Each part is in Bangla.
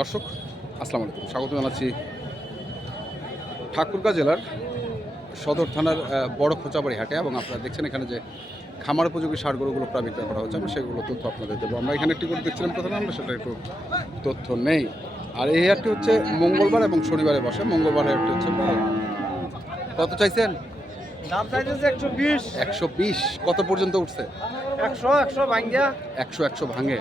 দর্শক আসসালামু আলাইকুম। স্বাগত জানাচ্ছি ঠাকুরগাঁ জেলার সদর থানার বড় খোঁচাবাড়ি হাটে এবং আপনারা দেখছেন এখানে যে খামার উপযোগী সার গরুগুলো প্রায় বিক্রয় করা হচ্ছে আমরা সেগুলো তথ্য আপনাদের দেবো। আমরা এখানে একটি গরু দেখছিলাম প্রথমে আমরা সেটা একটু তথ্য নেই। আর এই হাটটি হচ্ছে মঙ্গলবার এবং শনিবারে বসে। মঙ্গলবার হাটটি হচ্ছে। কত চাইছেন? একশো বিশ। কত পর্যন্ত উঠছে? একশো একশো একশো ভাঙে।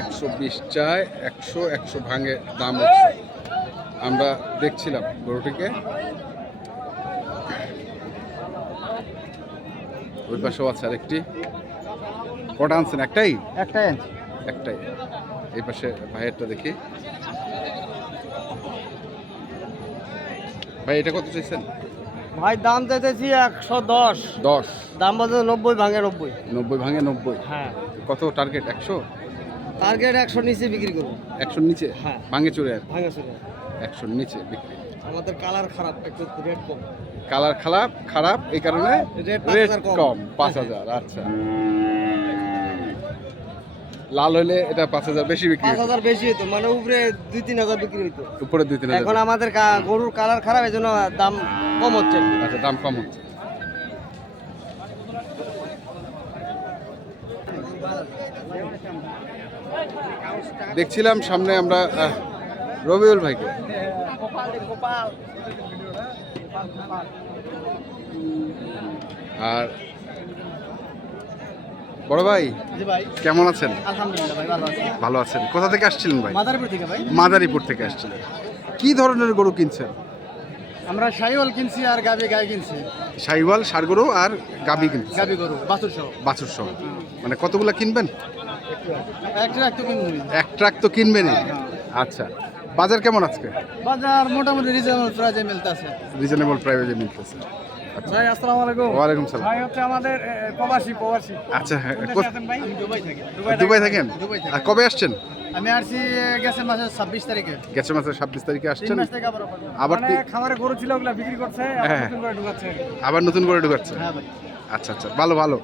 একশো বিশ চায় একশো একশো ভাঙে দাম উঠছে আমরা দেখছিলাম গরুটিকে। ওই পাশেও আছে আরেকটি। কটা আনছেন? একটাই? একটাই একটাই। এই পাশে ভাইয়েরটা দেখি। ভাই এটা কত চাইছেন? ভাই দাম চাইতেছি একশো দশ। দশ। দাম বলতে নব্বই ভাঙে নব্বই। নব্বই ভাঙে নব্বই। হ্যাঁ। কত টার্গেট একশো? টার্গেট একশো নিচে বিক্রি করব। একশোর নিচে? হ্যাঁ। ভাঙে চড়ে আর ভাঙে চলে একশোর নিচে বিক্রি। আমাদের কালার খারাপ একটু রেট কম। কালার খারাপ খারাপ এই কারণে রেট পাঁচ কম। পাঁচ হাজার আচ্ছা। লাল হলে এটা পাঁচ হাজার বেশি বিক্রি পাঁচ। হাজার বেশি হতো মানে উপরে দুই তিন হাজার বিক্রি হতো উপরে দুই তিন এখন আমাদের গরুর কালার খারাপ এই জন্য দাম কম হচ্ছে। আচ্ছা দাম কম হচ্ছে। দেখছিলাম সামনে আমরা রবিউল ভাইকে। আর বড় ভাই কেমন আছেন? ভালো আছেন। কোথা থেকে আসছিলেন ভাই? মাদারপুর থেকে আসছিলেন। কি ধরনের গরু কিনছেন? আমরা শাহিওয়াল কিনছি আর গাবি গাই কিনছি। সাইওয়াল সারগরু আর গাবি কিনছেন। গাবি গরু বাছুর সহ বাছুর সহ মানে কতগুলো কিনবেন? এক ট্রাক তো কিনবেনই। আচ্ছা বাজার কেমন আজকে? বাজার মোটামুটি রিজনেবল প্রাইজে মিলতেছে। রিজনেবল প্রাইসে মিলতেছে। আচ্ছা। ভাই আসসালামু আলাইকুম। ওয়ালাইকুম সালাম। ভাই হচ্ছে আমাদের এ, এ, প্রবাসী প্রবাসী। আচ্ছা হ্যাঁ, কোন দেশে কোথ- আছেন ভাই? দুবাই থেকে। দুবাই থাকেন? দুবাই থেকে। কবে আসছেন? আমি আসছি গেছে মাসের ছাব্বিশ তারিখে। গেছে মাসের ছাব্বিশ তারিখে আসছেন? আবার মানে খামারে গরু ছিল ওগুলা বিক্রি করছে আবার হ্যাঁ। নতুন করে ঢুকাচ্ছে। আবার নতুন করে ঢুকাচ্ছে? হ্যাঁ ভাই। আচ্ছা আচ্ছা। ভালো ভালো।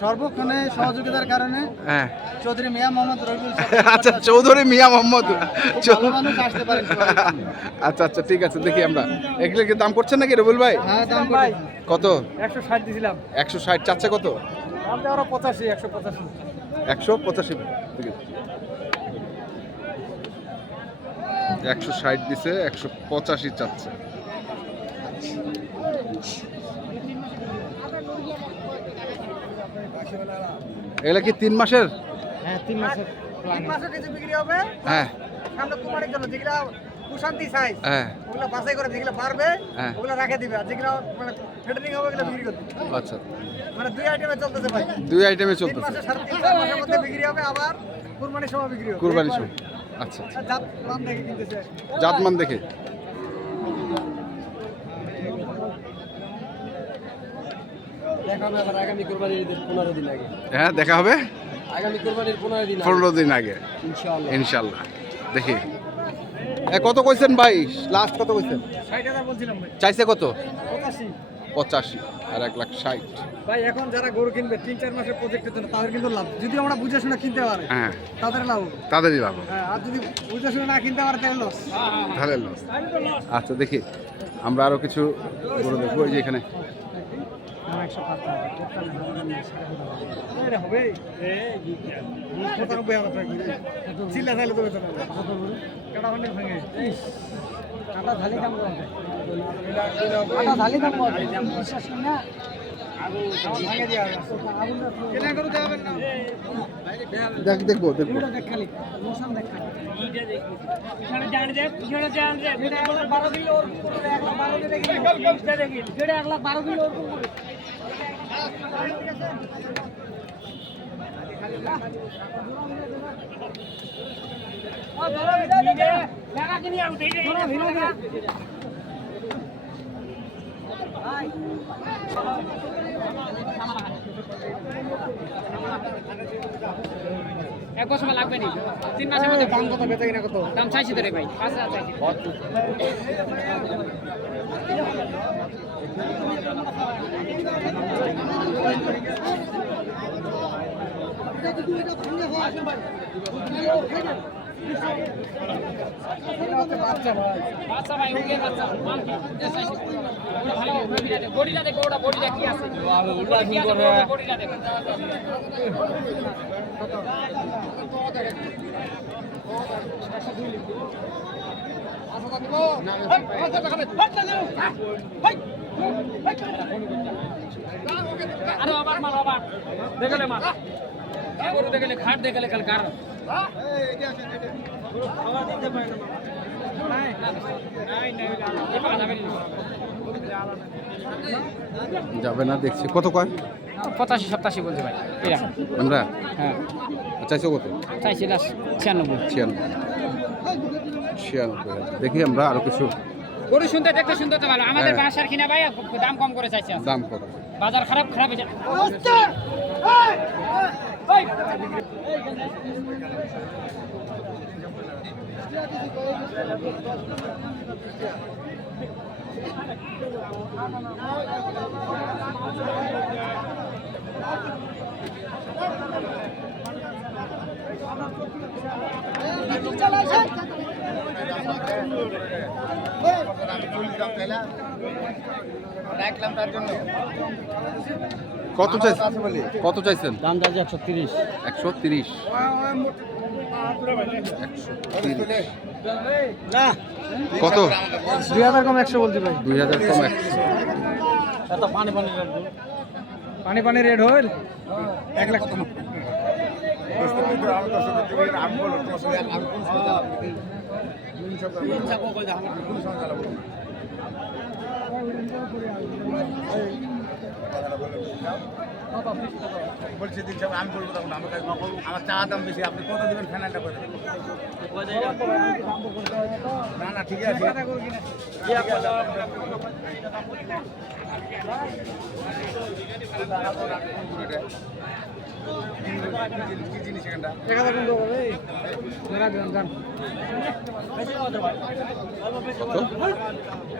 সর্বক্ষণে সহযোগিতার কারণে হ্যাঁ। চৌধুরী মিয়া মোহাম্মদ রবিউল আচ্ছা চৌধুরী মিয়া মোহাম্মদ। সবাই। আচ্ছা আচ্ছা ঠিক আছে দেখি আমরা। এগুলো কি দাম করছেন নাকি রবুল ভাই? হ্যাঁ দাম ভাই কত? একশো ষাট দিয়েছিলাম একশো ষাট চাচ্ছে কত? পঁচাশি একশো পঁচাশি। একশো পঁচাশি। ঠিক আছে। একশো ষাট দিছে একশো পঁচাশি চাচ্ছে। এগুলা কি তিন মাসের? হ্যাঁ তিন মাসের তিন মাসের কিছু বিক্রি হবে। হ্যাঁ। সামনে কুমারের জন্য যেগুলা কুশান্তি সাইজ হ্যাঁ। ওগুলো বাছাই করে যেগুলো পারবে হ্যাঁ। ওগুলো রেখে দিবে। আর যেগুলো মানে ফেটারিং হবে ওগুলো বিক্রি করবে। আচ্ছা। মানে দুই আইটেমে চলতেছে ভাই। দুই আইটেমে তিন চলতেছে। মাসে সাড়ে তিন চার মাসের মধ্যে বিক্রি হবে আবার কুরবানির সময় বিক্রি হবে। সময়। আচ্ছা আচ্ছা। জাত মান দেখে কিনতেছে। জাতমান দেখে। দেখা হবে আবার আগামী কোরবানির ঈদের পনেরো দিন আগে। হ্যাঁ দেখা হবে? আগামী কোরবানির পনেরো দিন আগে। পনেরো দিন আগে। ইনশাআল্লাহ। ইনশাল্লাহ দেখি। এ কত কইছেন ভাই? লাস্ট কত কইছেন? চাইছে কত? পঁচাশি। আর এক লাখ ষাট। ভাই এখন যারা গরু কিনবে তিন চার মাসের প্রজেক্টের জন্য তাদের কিন্তু লাভ। যদি আমরা বুঝে শুনে কিনতে পারে হ্যাঁ। তাদের লাভ তাদেরই লাভ হ্যাঁ আর যদি বুঝে শুনে না কিনতে পারে তাহলে লস তাহলে লস আচ্ছা দেখি। আমরা আরও কিছু গরু দেখব। এই যে এখানে হবে পঁচানব্বই হাজার টাকা চিল্লা চাইলে তো বেতন কাটা ফান্ডিল ভেঙে। কাটা দাম কাটা দাম বিশ্বাস না। দেখ দেখব দেখব। বারো দিলে ওর পুরো বারো দিলে যেটা এক বছর লাগবে নি। তিন মাসের মধ্যে দাম কত বেচা কিনা কত? দাম চাইছি তো রে ভাই হাজার চাইছি। বাচ্চা ভাই বাচ্চা বাচ্চা ওটা ভালো বডিটা দেখো ওটা বডিটা কি আছে ওটা কি আছে বডিটা দেখো আরে আবার মার আবার দেখলে মার গরু দেখলে খাট দেখলে কাল কার যাবে না দেখছি। কত কয়? পঁচাশি সপ্তাশি বলছে ভাই। আমরা? হ্যাঁ। চাইছো কত? চাইছি ছিয়ানব্বই। ছিয়ানব্বই। ছিয়ানব্বই হাজার। দেখি আমরা আরও কিছু। গরু শুনতে দেখতে শুনতে তো ভালো। আমাদের হ্যাঁ। বাসার কিনা ভাই দাম কম করে চাইছে। দাম কত বাজার খারাপ খারাপ হয়েছে। কত চাইছেন কত চাইছেন? দাম যাচ্ছে একশো তিরিশ। একশো তিরিশ। কত? দুই হাজার কম একশো বলছি ভাই। দুই হাজার কম একশো। এত পানি পানি পানি পানি রেড হইল এক লাখ কম বলছি দিন সাহেব, আমি বলব তখন আমাকে আমার চা দাম বেশি আপনি কত দিবেন ফাইনালটা করে না না ঠিক আছে। কি জিনিস এখানটা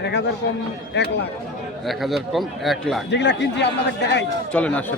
এক হাজার কম এক লাখ। এক হাজার কম এক লাখ। যেগুলা কিনছি আপনাদের দেখাই। চলেন আসেন।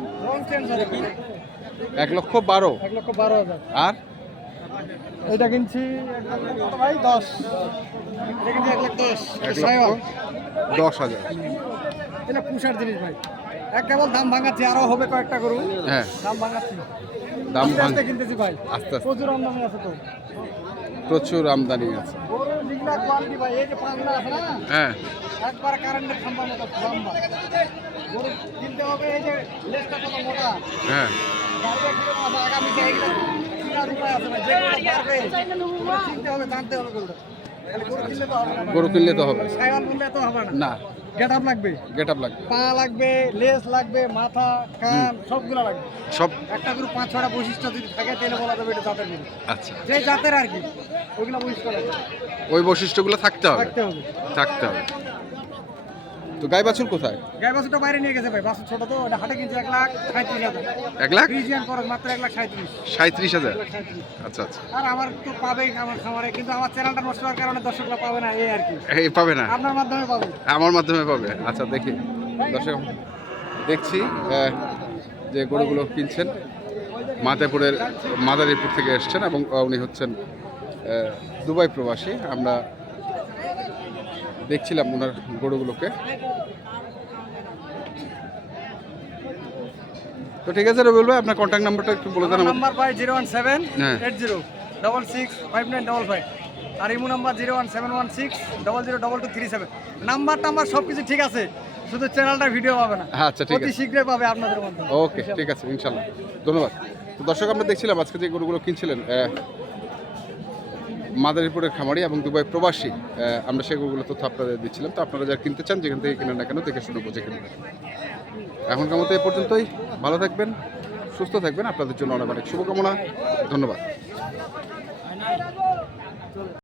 এক লক্ষ বারো। এক লক্ষ বারো হাজার। আর? এটা কিনছি ভাই দশ। দশ। ছয় লক্ষ দশ হাজার। এটা পুষার জিনিস ভাই। এক কেবল দাম ভাঙাচ্ছি আরও হবে কয়েকটা গরু। হ্যাঁ। দাম ভাঙাচ্ছি। দাম আস্তে ভাঙ কিনতেছি ভাই। আস্তে আস্তে। প্রচুর আমদানি আছে তো। প্রচুর আমদানি আছে। যে হ্যাঁ। একবার কারেন্টের খাম্বার মতো লম্বা গরু কিনতে হবে এই যে লেজটা কত মোটা? হ্যাঁ। গাড়িটা কীরকম আছে কিনার উপায় আছে না যেগুলো পারবে। চিনতে হবে জানতে হবে গরুটা। গরু কিনলে তো হবে। না কিনলে তো হবে তো হবে না। না। গেট আপ লাগবে। গেট আপ লাগবে। পা লাগবে লেজ লাগবে মাথা কান সবগুলো লাগবে। সব একটা গরু পাঁচ ছটা বৈশিষ্ট্য যদি থাকে তাহলে বলা যাবে এটা জাতের গরু। আচ্ছা। যে জাতের আর কি ওইগুলো বৈশিষ্ট্য লাগবে। ওই বৈশিষ্ট্যগুলো থাকতে হবে। থাকতে হবে। থাকতে হবে। তো গাই বাছুর কোথায়? গাই বাছুরটা বাইরে নিয়ে গেছে ভাই বাছুর ছোট তো ওটা হাটে কিনছে এক লাখ সাঁত্রিশ হাজার। এক লাখ? ফ্রিজিয়ান খরচ মাত্র এক লাখ সাঁত্রিশ সাঁত্রিশ হাজার? আচ্ছা আচ্ছা। আর আমার তো পাবেই আমার খামারে কিন্তু আমার চ্যানেলটা নষ্ট হওয়ার কারণে দর্শকরা পাবে না এই আর কি। এই পাবে না? আপনার মাধ্যমে পাবে। আমার মাধ্যমে পাবে? আচ্ছা দেখি। দর্শক দেখছি যে গরুগুলো কিনছেন। মাদারীপুরের মাদারীপুর থেকে এসছেন এবং উনি হচ্ছেন দুবাই প্রবাসী। আমরা দেখছিলাম ওনার গরুগুলোকে। তো ঠিক আছে রবিউল ভাই আপনার কন্ট্যাক্ট নাম্বারটা একটু বলে দেন। নাম্বার পাই জিরো ওয়ান সেভেন হ্যাঁ। Eight zero double six five nine double five. আর imo number zero one seven one six double zero double two three seven. Number টাম্বার সব কিছু ঠিক আছে শুধু চ্যানেলটা ভিডিও পাবে না। আচ্ছা ঠিক আছে। শীঘ্রই পাবে আপনাদের মাধ্যমে ওকে ঠিক আছে ইনশাল্লাহ। ধন্যবাদ। তো দর্শক আমরা দেখছিলাম আজকে যে গরুগুলো কিনছিলেন মাদারীপুরের খামারি এবং দুবাই প্রবাসী আমরা সেগুলো তথ্য আপনাদের দিচ্ছিলাম। তো আপনারা যারা কিনতে চান, যেখান থেকে কিনেন না কেন, দেখে শুনে বুঝে কিনবেন। এখনকার মতো এ পর্যন্তই। ভালো থাকবেন, সুস্থ থাকবেন। আপনাদের জন্য অনেক অনেক শুভকামনা। ধন্যবাদ।